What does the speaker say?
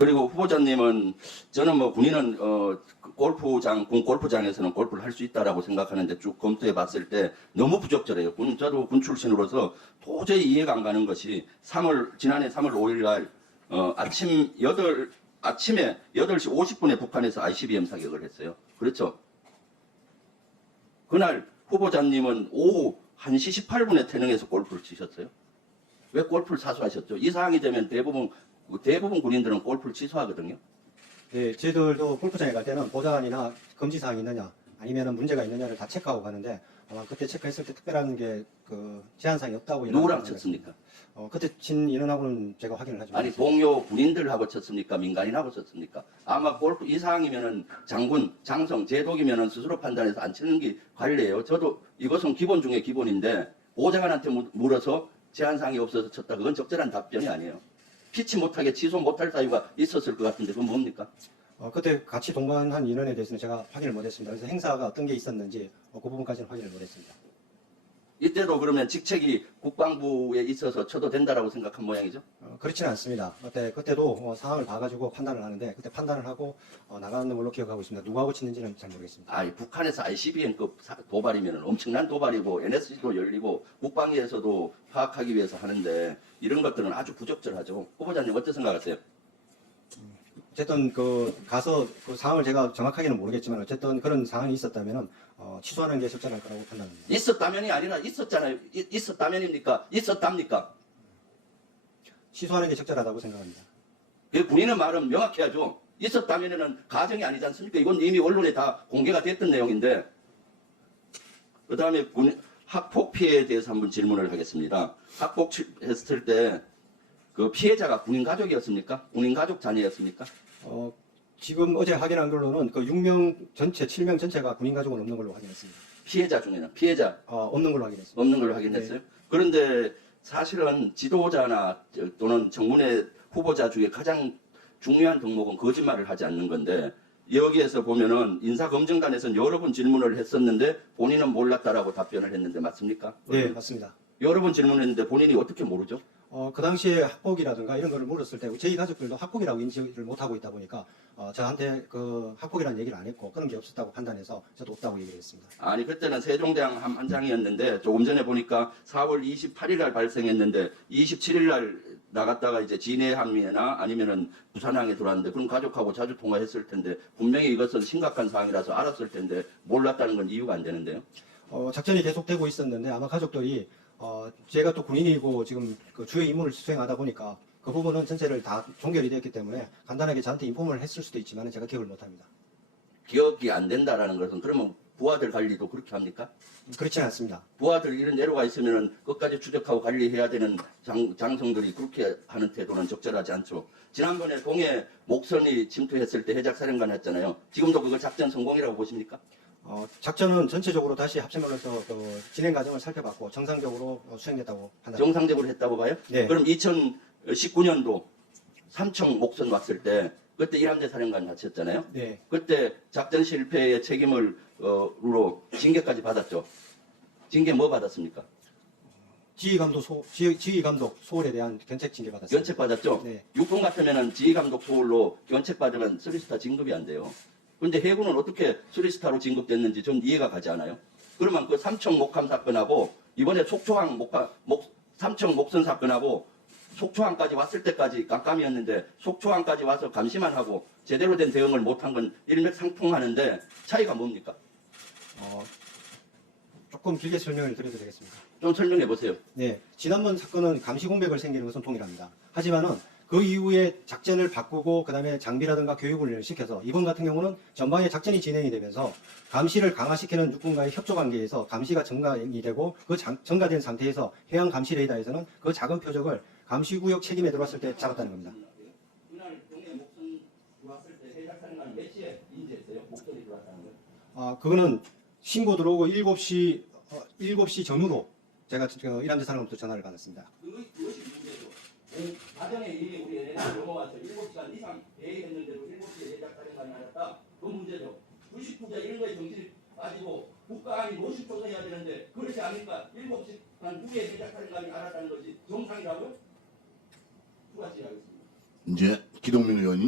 그리고 후보자님은 저는 뭐 군인은 군 골프장에서는 골프를 할 수 있다라고 생각하는데 쭉 검토해 봤을 때 너무 부적절해요. 저도 군 출신으로서 도저히 이해가 안 가는 것이 지난해 3월 5일 날 아침에 8시 50분에 북한에서 ICBM 사격을 했어요. 그렇죠? 그날 후보자님은 오후 1시 18분에 태릉에서 골프를 치셨어요. 왜 골프를 사수하셨죠? 이 상황이 되면 대부분 군인들은 골프를 취소하거든요. 네, 저희들도 골프장에 갈 때는 보장이나 금지 사항이 있느냐, 아니면 문제가 있느냐를 다 체크하고 가는데 아마 그때 체크했을 때 특별한 게 제한 사항이 없다고. 누구랑 쳤습니까? 그때 친 인원하고는 제가 확인을 하지 아니 못했어요. 동료 군인들하고 쳤습니까? 민간인하고 쳤습니까? 아마 골프 이 상황이면은 장군, 장성, 제독이면은 스스로 판단해서 안 치는 게 관리예요. 저도 이것은 기본 중에 기본인데 보좌관한테 물어서 제한 사항이 없어서 쳤다. 그건 적절한 답변이 아니에요. 피치 못하게 취소 못할 사유가 있었을 것 같은데 그건 뭡니까? 그때 같이 동반한 인원에 대해서는 제가 확인을 못했습니다. 그래서 행사가 어떤 게 있었는지 그 부분까지는 확인을 못했습니다. 이때도 그러면 직책이 국방부에 있어서 쳐도 된다라고 생각한 모양이죠? 그렇지는 않습니다. 그때도 상황을 봐가지고 판단을 하는데 그때 판단을 하고 나가는 걸로 기억하고 있습니다. 누구하고 치는지는 잘 모르겠습니다. 북한에서 ICBM급 도발이면 엄청난 도발이고 NSC도 열리고 국방위에서도 파악하기 위해서 하는데 이런 것들은 아주 부적절하죠. 후보자님 어떻게 생각하세요? 어쨌든 가서 상황을 제가 정확하게는 모르겠지만 어쨌든 그런 상황이 있었다면은 취소하는 게 적절할 거라고 판단합니다. 있었다면이 아니라 있었잖아요. 있었다면입니까? 있었답니까? 취소하는 게 적절하다고 생각합니다. 그 군인의 말은 명확해야죠. 있었다면은 가정이 아니지 않습니까? 이건 이미 언론에 다 공개가 됐던 내용인데. 그 다음에 학폭 피해에 대해서 한번 질문을 하겠습니다. 학폭했을 때 그 피해자가 군인 가족이었습니까? 군인 가족 자녀였습니까? 지금 어제 확인한 걸로는 7명 전체가 군인 가족은 없는 걸로 확인했습니다. 피해자 중에는 피해자 없는 걸로 확인했습니다. 없는 걸로 확인했어요. 네. 그런데 사실은 지도자나 또는 정문의 후보자 중에 가장 중요한 덕목은 거짓말을 하지 않는 건데 여기에서 보면은 인사검증단에서는 여러 번 질문을 했었는데 본인은 몰랐다라고 답변을 했는데 맞습니까? 네, 맞습니다. 여러 번 질문했는데 본인이 어떻게 모르죠? 그 당시에 학폭이라든가 이런 거를 물었을 때 저희 가족들도 학폭이라고 인지를 못하고 있다 보니까 저한테 학폭이라는 얘기를 안 했고 그런 게 없었다고 판단해서 저도 없다고 얘기를 했습니다. 아니 그때는 세종대왕 함장이었는데 조금 전에 보니까 4월 28일 날 발생했는데 27일 날 나갔다가 이제 진해항이나 아니면은 부산항에 들어왔는데 그럼 가족하고 자주 통화했을 텐데 분명히 이것은 심각한 사항이라서 알았을 텐데 몰랐다는 건 이유가 안 되는데요. 작전이 계속되고 있었는데 아마 가족들이 제가 또 군인이고 지금 주요 임무를 수행하다 보니까 그 부분은 전체를 다 종결이 됐기 때문에 간단하게 저한테 인포를 했을 수도 있지만 제가 기억을 못합니다. 기억이 안 된다라는 것은 그러면 부하들 관리도 그렇게 합니까? 그렇지는 않습니다. 부하들 이런 예로가 있으면 끝까지 추적하고 관리해야 되는 장성들이 그렇게 하는 태도는 적절하지 않죠. 지난번에 동해 목선이 침투했을 때 해적사령관 했잖아요. 지금도 그걸 작전 성공이라고 보십니까? 작전은 전체적으로 다시 합체물로서 진행 과정을 살펴봤고 정상적으로 수행됐다고 판단합니다. 정상적으로 했다고 봐요? 네. 그럼 2019년도 삼청 목선 왔을 때 그때 이람대 사령관 같이 했잖아요. 네. 그때 작전 실패의 책임을 로 징계까지 받았죠. 징계 뭐 받았습니까? 지휘감독 소홀에 대한 견책 징계 받았습니다. 견책 받았죠. 네. 육군 같으면은 지휘감독 소홀로 견책 받으면 3스타 진급이 안 돼요. 근데 해군은 어떻게 3스타로 진급됐는지 전 이해가 가지 않아요. 그러면 그 삼청 목함 사건하고 이번에 속초항 삼청 목선 사건하고 속초항까지 왔을 때까지 깜깜이었는데 속초항까지 와서 감시만 하고 제대로 된 대응을 못한 건 일맥상통하는데 차이가 뭡니까? 조금 길게 설명을 드려도 되겠습니다. 좀 설명해 보세요. 네, 지난번 사건은 감시 공백을 생기는 것은 동일합니다. 하지만은 그 이후에 작전을 바꾸고 그다음에 장비라든가 교육을 시켜서 이번 같은 경우는 전방에 작전이 진행이 되면서 감시를 강화시키는 육군과의 협조 관계에서 감시가 증가이 되고 그 증가된 상태에서 해양 감시 레이더에서는 그 작은 표적을 감시구역 책임에 들어왔을 때 잡았다는 겁니다. 그날 동해 목선 들어왔을 때 해적사령관 몇 시에 인지했어요? 목선이 들어왔다는 거? 그거는 신고 들어오고 7시 전후로 제가 이람대 사령관부터 전화를 받았습니다. 그것이 문제죠. 가정에 이미 우리 애가 넘어와서 7시간 이상 대기했는데도 7시에 해적사령관이 알았다. 그 문제죠. 주식투자 이런 거에 정신이 빠지고 국가 안이 노식조사해야 되는데 그렇지 않으니까 7시간 후에 해적사령관이 알았다는 것이 정상이라고요? 수고하시겠습니다. 이제 기동민 의원이